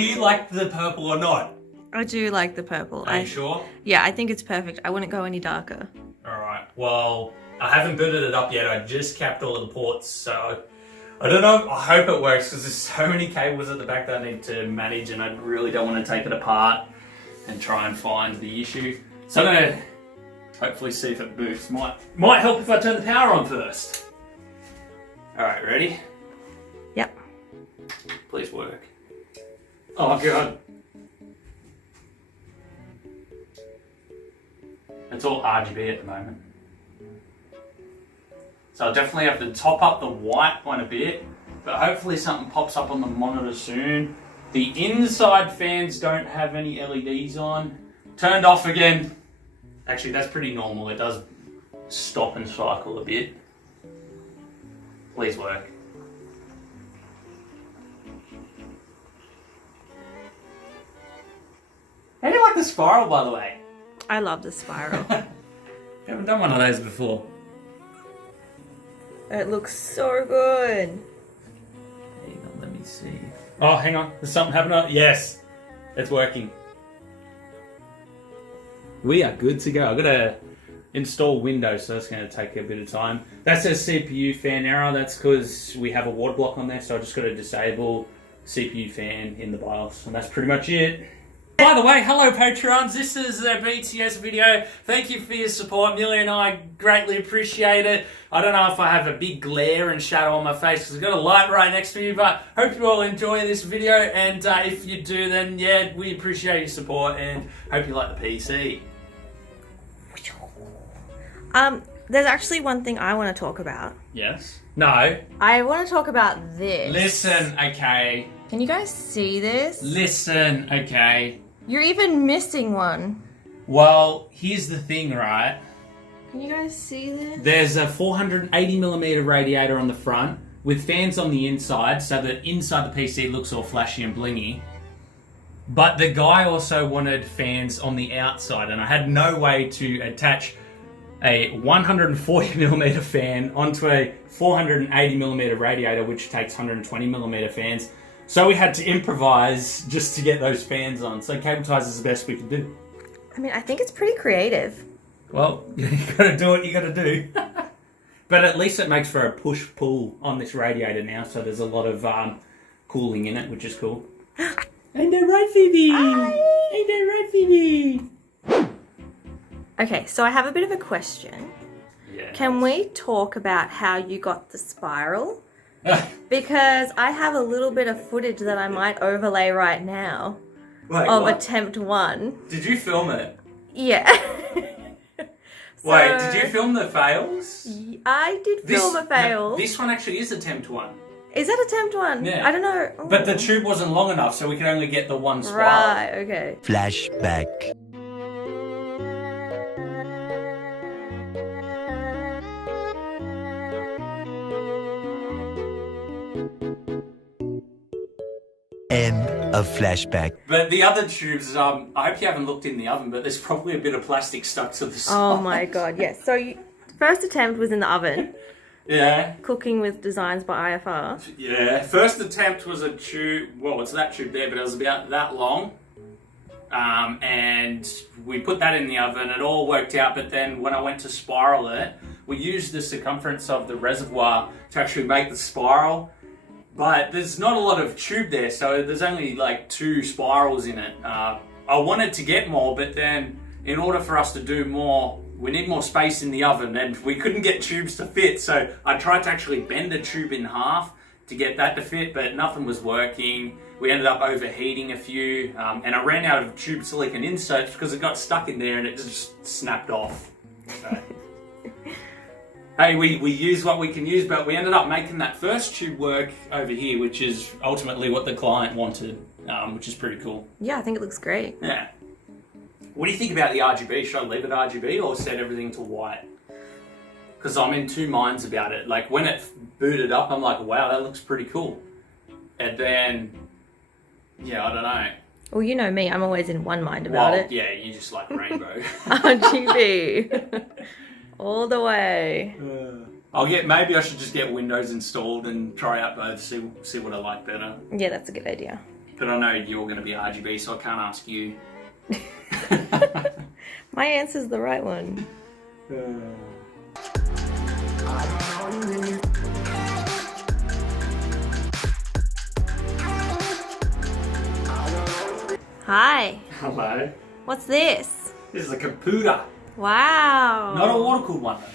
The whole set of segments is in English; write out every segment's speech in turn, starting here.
you like the purple or not? I do like the purple. Are you sure? Yeah, I think it's perfect. I wouldn't go any darker. Alright, well, I haven't booted it up yet. I just capped all of the ports, so I don't know. I hope it works because there's so many cables at the back that I need to manage and I really don't want to take it apart and try and find the issue. So I'm going to hopefully see if it boosts. Might help if I turn the power on first. Alright, ready? Yep. Please work. Oh god. It's all RGB at the moment. So I'll definitely have to top up the white one a bit, but hopefully something pops up on the monitor soon. The inside fans don't have any LEDs on. Turned off again. Actually, that's pretty normal. It does stop and cycle a bit. Please work. How do you like the spiral, by the way? I love the spiral. Haven't done one of those before. It looks so good. Hang on, let me see. Oh, hang on. There's something happening. Yes, it's working. We are good to go. I've got to install Windows, so that's going to take a bit of time. That says CPU fan error. That's because we have a water block on there, so I just got to disable CPU fan in the BIOS, and that's pretty much it. By the way, hello Patreons, this is a BTS video. Thank you for your support. Amelia and I greatly appreciate it. I don't know if I have a big glare and shadow on my face because I've got a light right next to me, but hope you all enjoy this video, and if you do, then yeah, we appreciate your support and hope you like the PC. There's actually one thing I want to talk about. Yes? No. I want to talk about this. Listen, okay. Can you guys see this? Listen, okay. You're even missing one. Well, here's the thing, right? Can you guys see this? There's a 480mm radiator on the front with fans on the inside, so that inside the PC looks all flashy and blingy. But the guy also wanted fans on the outside, and I had no way to attach a 140mm fan onto a 480mm radiator, which takes 120mm fans. So we had to improvise just to get those fans on. So cable ties is the best we could do. I mean, I think it's pretty creative. Well, you gotta do what you gotta do. But at least it makes for a push-pull on this radiator now, so there's a lot of cooling in it, which is cool. Ain't that right, Phoebe? Hi. Ain't that right, Phoebe? Okay, so I have a bit of a question. Yes. Can we talk about how you got the spiral? Because I have a little bit of footage that I might overlay right now. Wait, of what? attempt 1. Did you film it? Yeah. Wait, did you film the fails? I did film a fail. No, this one actually is attempt 1. Is that attempt 1? Yeah. I don't know. Oh. But the tube wasn't long enough, so we could only get the one spiral. Right, okay. Flashback. End of flashback. But the other tubes, I hope you haven't looked in the oven, but there's probably a bit of plastic stuck to the side. Oh my god, yes. So first attempt was in the oven. Yeah. Cooking with Designs by IFR. Yeah. First attempt was a tube, well, it's that tube there, but it was about that long. And we put that in the oven, it all worked out, but then when I went to spiral it, we used the circumference of the reservoir to actually make the spiral. But there's not a lot of tube there, so there's only like 2 spirals in it. I wanted to get more, but then in order for us to do more, we need more space in the oven, and we couldn't get tubes to fit. So I tried to actually bend a tube in half to get that to fit, but nothing was working. We ended up overheating a few, and I ran out of tube silicone inserts because it got stuck in there and it just snapped off. So. Hey, we use what we can use, but we ended up making that first tube work over here, which is ultimately what the client wanted, which is pretty cool. Yeah, I think it looks great. Yeah. What do you think about the RGB? Should I leave it RGB or set everything to white? Because I'm in 2 minds about it. Like, when it booted up, I'm like, wow, that looks pretty cool. And then, yeah, I don't know. Well, you know me, I'm always in one mind about it. Yeah, you just like rainbow. RGB. All the way. Maybe I should just get Windows installed and try out both, see what I like better. Yeah, that's a good idea. But I know you're going to be RGB, so I can't ask you. My answer's the right one. Hi. Hello. What's this? This is a computer. Wow. Not a water-cooled one, though.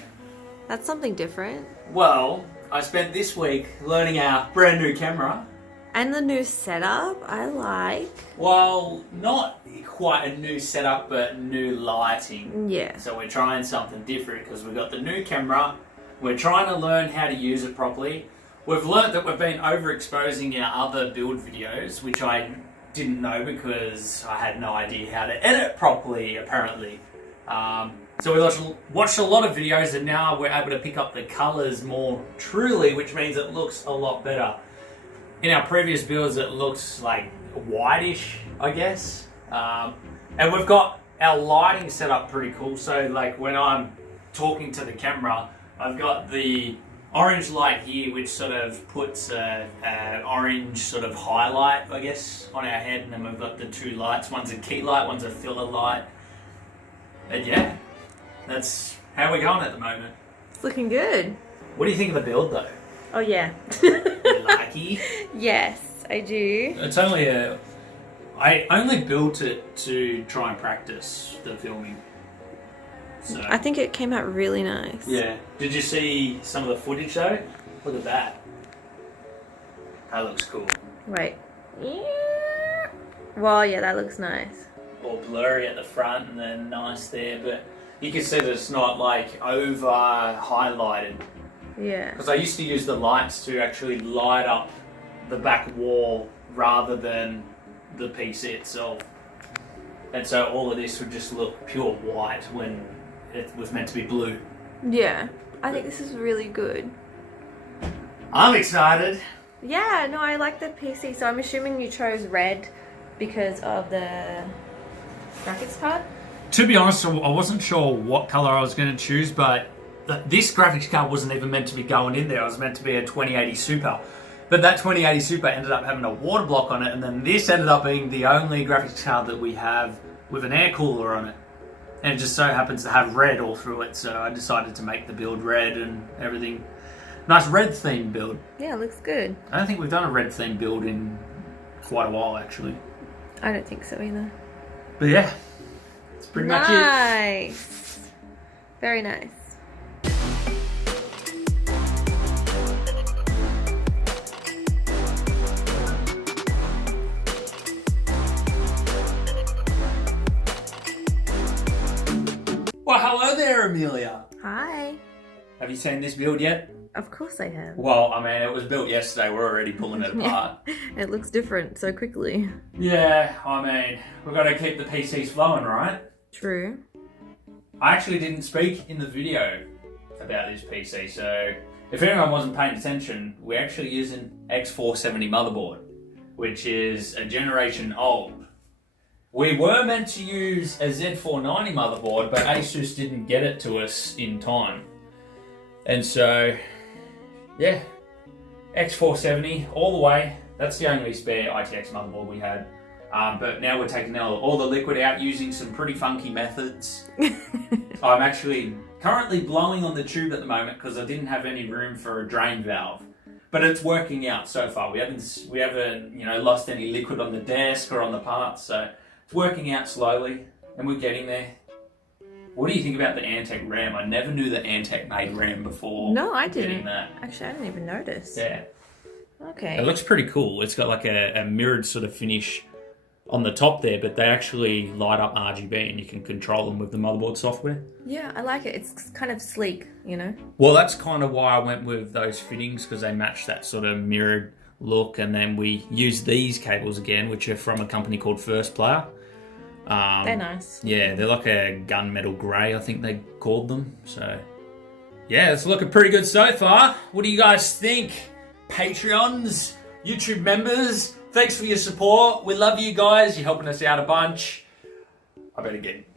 That's something different. Well, I spent this week learning our brand new camera. And the new setup, I like. Well, not quite a new setup, but new lighting. Yeah. So we're trying something different because we've got the new camera. We're trying to learn how to use it properly. We've learnt that we've been overexposing our other build videos, which I didn't know because I had no idea how to edit properly, apparently. So we watched a lot of videos and now we're able to pick up the colours more truly, which means it looks a lot better. In our previous builds it looks like whitish, I guess. And we've got our lighting set up pretty cool. So like when I'm talking to the camera, I've got the orange light here, which sort of puts an orange sort of highlight, I guess, on our head. And then we've got the two lights. One's a key light, one's a filler light. And yeah, that's how we're going at the moment. It's looking good. What do you think of the build though? Oh, yeah. Lucky. Yes, I do. It's only I only built it to try and practice the filming. So I think it came out really nice. yeah. Did you see some of the footage though? Look at that. That looks cool. Wait. Yeah. Well, yeah, that looks nice. All blurry at the front and then nice there, but you can see that it's not like over highlighted. Yeah. Because I used to use the lights to actually light up the back wall rather than the PC itself. And so all of this would just look pure white when it was meant to be blue. Yeah. I think this is really good. I'm excited. Yeah, no, I like the PC. So I'm assuming you chose red because of the graphics card? To be honest, I wasn't sure what color I was going to choose, but this graphics card wasn't even meant to be going in there. It was meant to be a 2080 Super. But that 2080 Super ended up having a water block on it, and then this ended up being the only graphics card that we have with an air cooler on it. And it just so happens to have red all through it, so I decided to make the build red and everything. Nice red themed build. Yeah, it looks good. I don't think we've done a red themed build in quite a while, actually. I don't think so either. But yeah, that's pretty much it. Nice. Very nice. Well, hello there, Amelia. Hi. Have you seen this build yet? Of course I have. Well, I mean, it was built yesterday. We're already pulling it apart. It looks different so quickly. Yeah, I mean, we've got to keep the PCs flowing, right? True. I actually didn't speak in the video about this PC, so if anyone wasn't paying attention, we're actually using X470 motherboard, which is a generation old. We were meant to use a Z490 motherboard, but Asus didn't get it to us in time. And so, yeah, X470 all the way. That's the only spare ITX motherboard we had. But now we're taking all the liquid out using some pretty funky methods. I'm actually currently blowing on the tube at the moment because I didn't have any room for a drain valve. But it's working out so far. We haven't lost any liquid on the desk or on the parts, so it's working out slowly and we're getting there. What do you think about the Antec RAM? I never knew that Antec made RAM before. No, I didn't. Getting that. Actually, I didn't even notice. Yeah. Okay. It looks pretty cool. It's got like a mirrored sort of finish on the top there, but they actually light up RGB and you can control them with the motherboard software. Yeah, I like it. It's kind of sleek, you know? Well, that's kind of why I went with those fittings, because they match that sort of mirrored look. And then we use these cables again, which are from a company called First Player. They're nice. Yeah, they're like a gunmetal grey, I think they called them. So, yeah, it's looking pretty good so far. What do you guys think? Patreons, YouTube members, thanks for your support. We love you guys. You're helping us out a bunch. I better get